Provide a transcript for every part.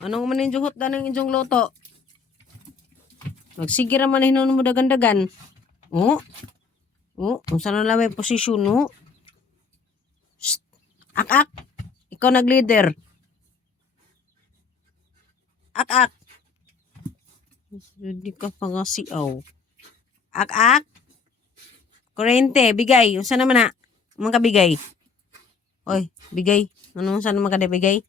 Anong man yung juhot na ng inyong loto? Magsige raman hinon mo dagan-dagan. Oh. Oh, kung saan na may posisyon, no? Shh. Ak-ak. Ikaw nag-leader. Ak-ak. Hindi ka pa nga siaw. Ak-ak. Kurente, bigay. Saan naman na? Mga kabigay. Oy, bigay. Ano saan naman ka bigay?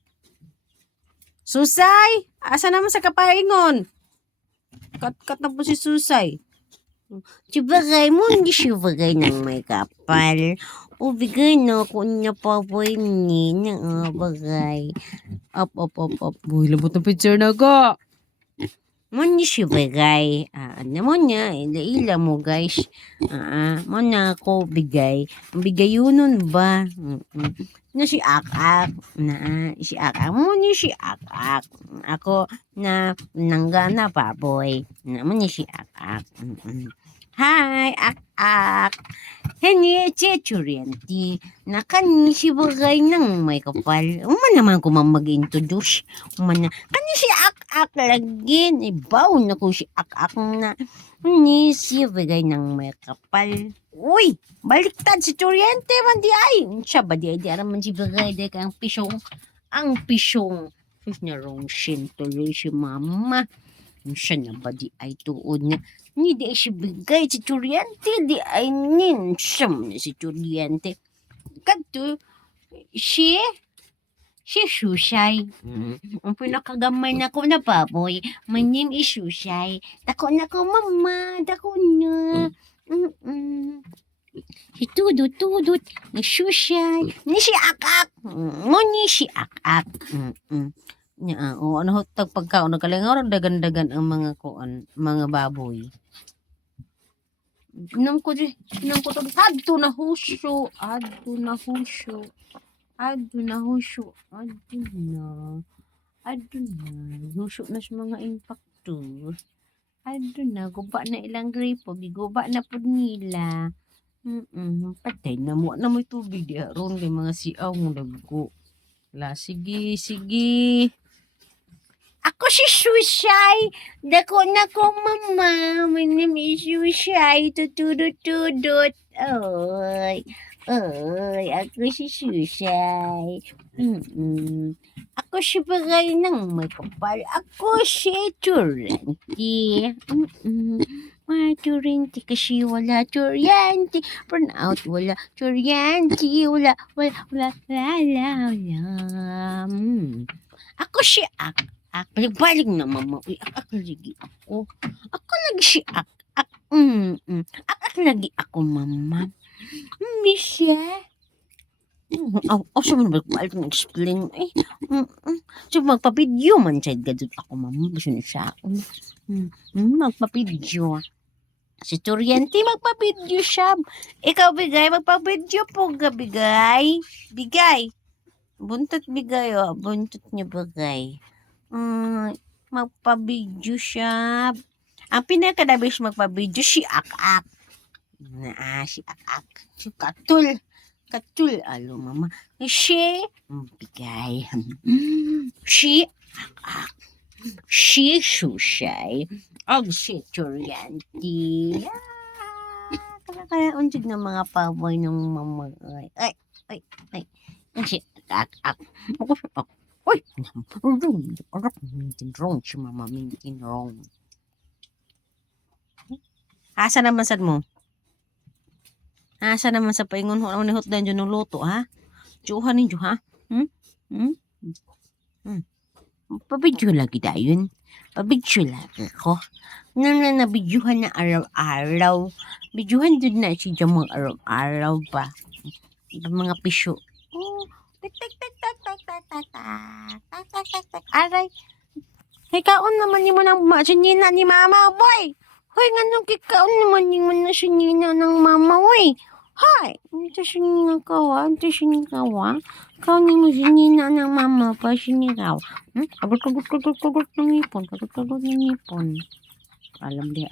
Susay! Asa naman sa kapaingon? Kat na po si Susay. Sibagay mo, hindi sibagay ng may kapal. O bigay na ako niya pa po ni na bagay. Up. Uy, labot ng picture na ka. Muna siya bagay. Ano niya, ila mo guys. Muna ako bigay. Bigay yun nun ba? Na si Ak-Ak. Si Ak-Ak. Muna si Ak-Ak. Ako na nanggana pa boy. Muna si Ak-Ak. Hi, Ak-Ak. Henny, Chechurianti. Nakani si bagay ng may kapal. Naman ko mag-introduce. Kani si Ak-Ak lagi. Ibaw na ko si Ak-Ak na. Ni si bagay ng may kapal. Uy, baliktad si Churiante man di ay. Siya ba di ay di araman si bagay. Di ka ang pisyong. Ang pisyong. Sus na rong sin tuloy si mama. Siya na ba di ay tuod nga. Ni di ay si bigay si Churiante. Di ay ninsam na si Churiante. Kadto, si Susay. Ang pinakagamay na ko na baboy. My name is Susay. Dako na ko, mama. Dako na. Si Tudut. Ni Susay. Ni si Ak-Ak. Ni si Ak-Ak. Ano ho pagkaon nagalingaw dagan-dagan ang mga kuan, mga baboy. Inam ko to. Adto na husyo. Husyo na sa mga impactor. Adto na. Guba na ilang gripo. Giguba na po nila. Patay na mo tubig. Di aron kay mga siaw mo naggo. Sige. Ako si Susay. Dako na ko, mama. My name is Susay. Tutudut. Oy, ako si Susay. Ako si bagay ng may kapal. Ako si Churianti. Churianti kasi wala Churianti. Burn out wala Churianti. Wala. Ako si Ak-Ak. Balik na mama. Uy, Ak-Ak lagi ako. Ako lagi si Ak-Ak. Ak-Ak lagi ako mama. Misha. Siya man balik na explain. So magpa-video man siya. Gadot ako mama. Gusto niya siya. Magpa-video. Si Churianti magpa-video siya. Ikaw bigay. Magpa-video po ka bigay. Bigay. Buntot bigay buntot niya bagay. Magpa-video siya. Ang pinakadabis magpa-video si Ak-Ak. Si Ak-Ak. Si Katul. Alo mama. Si bigay. Si Ak-Ak. Si Susay. Si Churianti. Kaya unjig ng mga paboy ng mama. Ay. Si Ak-Ak. Uy! Wrong si mama. Wrong. Asa naman sad mo? Asa naman sa paingon ho ni hotdan dyan ng loto, ha? Diyohan ninyo, ha? Pabidyo lagi dayon. Pabidyo lagi ko. Nabidyohan na araw-araw. Bidyohan din na siya mga araw-araw pa. Mga pisyo. Tik. Aray. Kaon naman ni mo ng sinina ni mama, boy. Hoy, nganong kikaon naman ni mo na sinina ng mama, boy. Hoy, ito sinina kawa. Kaon ni mo sinina ng mama pa siniraw. Kagot ng ipon. Alam di